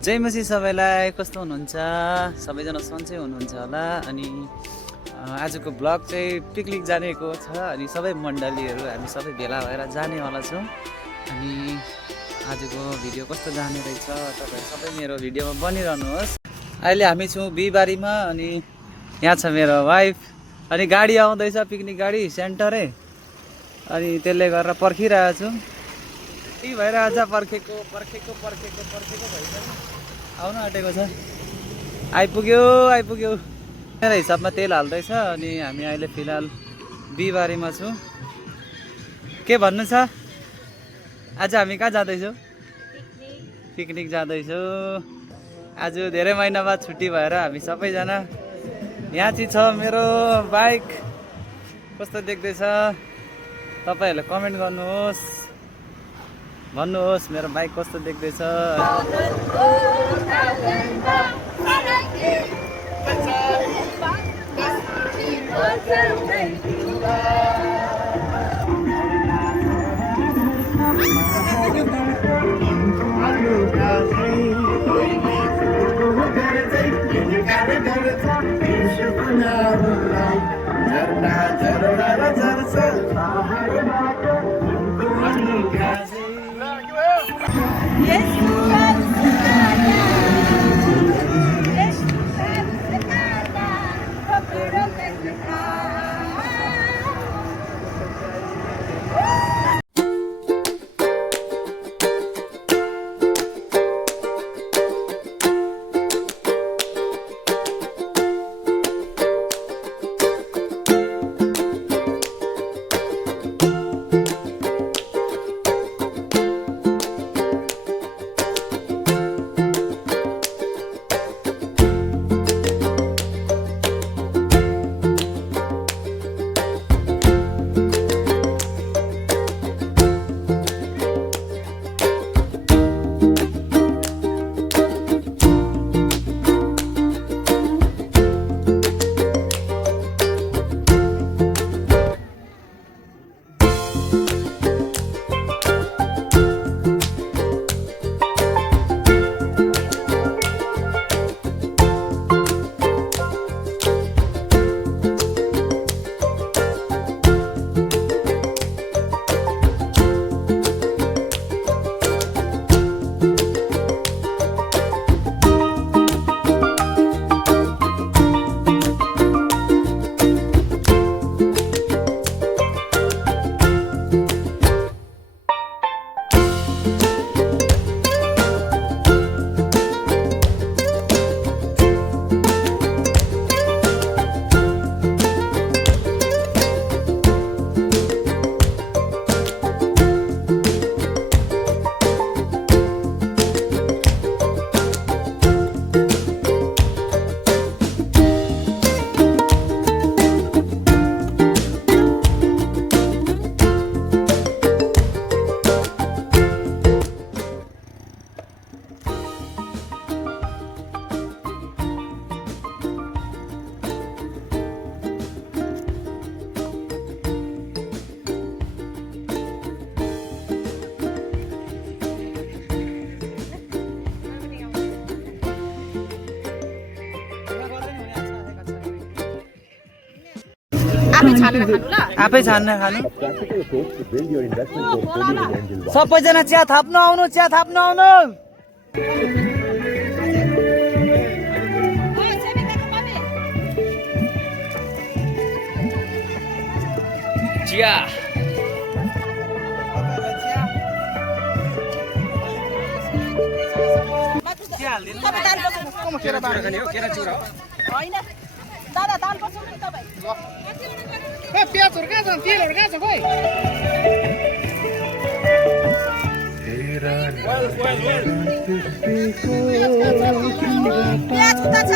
जय मसी सबैलाई, कस्तो हुनुहुन्छ? सबैजना सन्चै हुनुहुन्छ होला। अनि आजको ब्लग चाहिँ पिकनिक जानेको छ। अनि सबै मण्डलीहरू हामी सबै भेला भएर जानेवाला छौँ। अनि आजको भिडियो कस्तो जाने रहेछ तपाईँ सबै मेरो भिडियोमा बनिरहनुहोस्। अहिले हामी छौँ बिहिबारीमा। अनि यहाँ छ मेरो वाइफ। अनि गाडी आउँदैछ, पिकनिक गाडी सेन्टरै। अनि त्यसले गरेर पर्खिरहेको छु। के भइरहेछ? पर्खेको भइसक्यो। आउन आँटेको छ। आइपुग्यो। मेरो हिसाबमा तेल हाल्दैछ। अनि हामी अहिले फिलहाल बिहिबारीमा छौँ। के भन्नु छ? आज हामी कहाँ जाँदैछौँ? पिकनिक जाँदैछौँ। आज धेरै महिना बाद छुट्टी भएर हामी सबैजना यहाँ चाहिँ छ। मेरो बाइक कस्तो देख्दैछ तपाईँहरूले कमेन्ट गर्नुहोस्, भन्नुहोस् मेरो बाइक कस्तो देख्दैछ। आफै छानेर खानु। सबैजना चिया थाप्नु आउनु। चिया दादा दाल पकाउनु नि तपाईँ। प्याजहरु कहाँ छ? तेलहरु कहाँ छ? खोइ प्याज उता छ।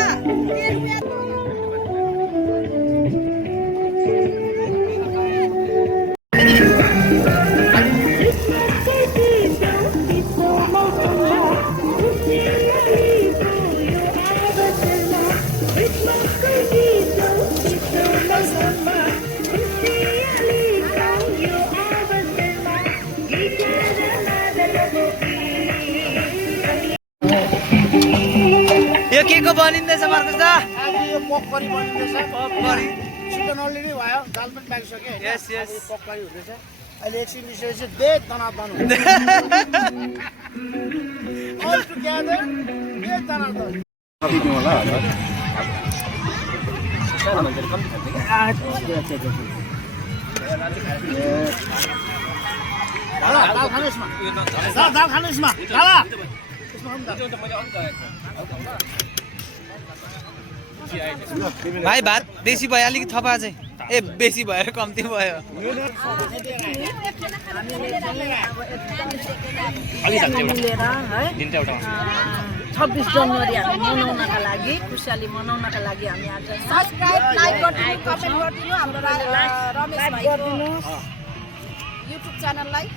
बनिँदैछ मार्कुस दा आज यो पोक करी बनिँदैछ करी चिकन अलरेडी भयो दाल पनि पाकिसक्यो होइन? Yes, yes. अब यो पोक करी हुँदैछ अहिले एकछिन निस्केपछि दे दनादन हुन्छ All together, दे दनादन दाल खानु यसमा दाल खानु यसमा दाल भाइ भात बेसी भयो अलिकति थपा चाहिँ ए बेसी भएर कम्ती भयो मिलेर है 26 जनवरी हामी मनाउनका लागि खुसियाली मनाउनका लागि हामी आज सब्स्क्राइब लाइक गरिदिनु कमेन्ट गरिदिनु हाम्रो रमेश भाइको युट्युब च्यानललाई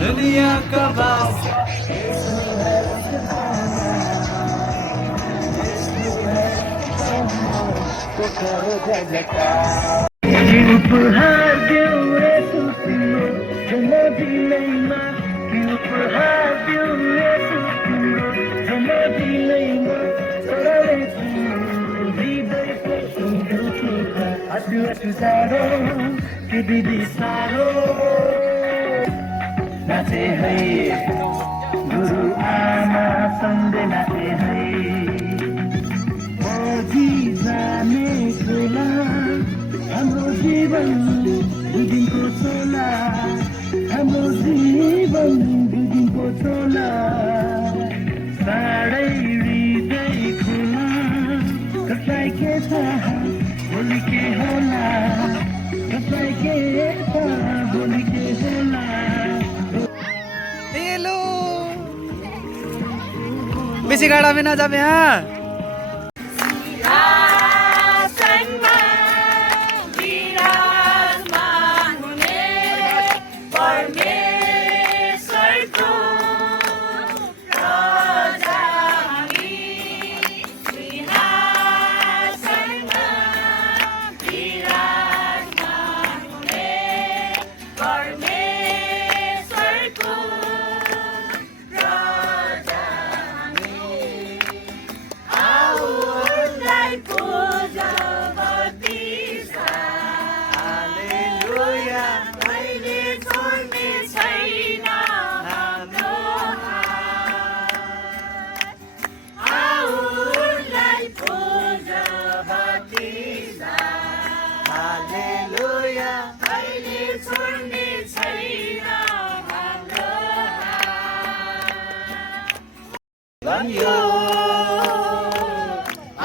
दुनिया का बादशाह नाचे है गुरु आमा सँगै नाचे है अघि जाने खोला हाम्रो जीवन दुदिनको छोला हाम्रो जीवन दुदिनको छोला साडै हृदय खोला कसलाई के थाहा भोलि के होला कसलाई के थाहा भोलि के होला हेलो बेसी गाड़ा में ना जाबे हाँ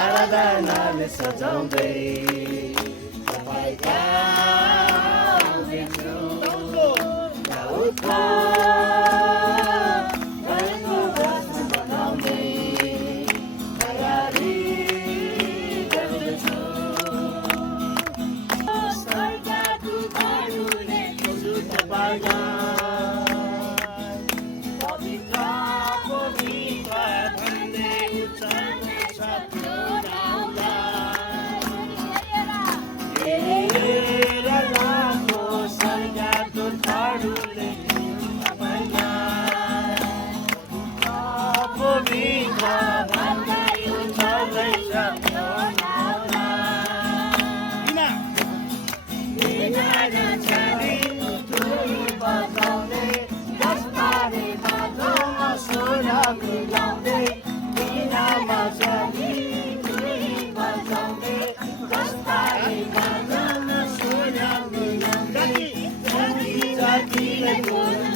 आराधनाले सजाउँदै तपाईका साथीलाई बोल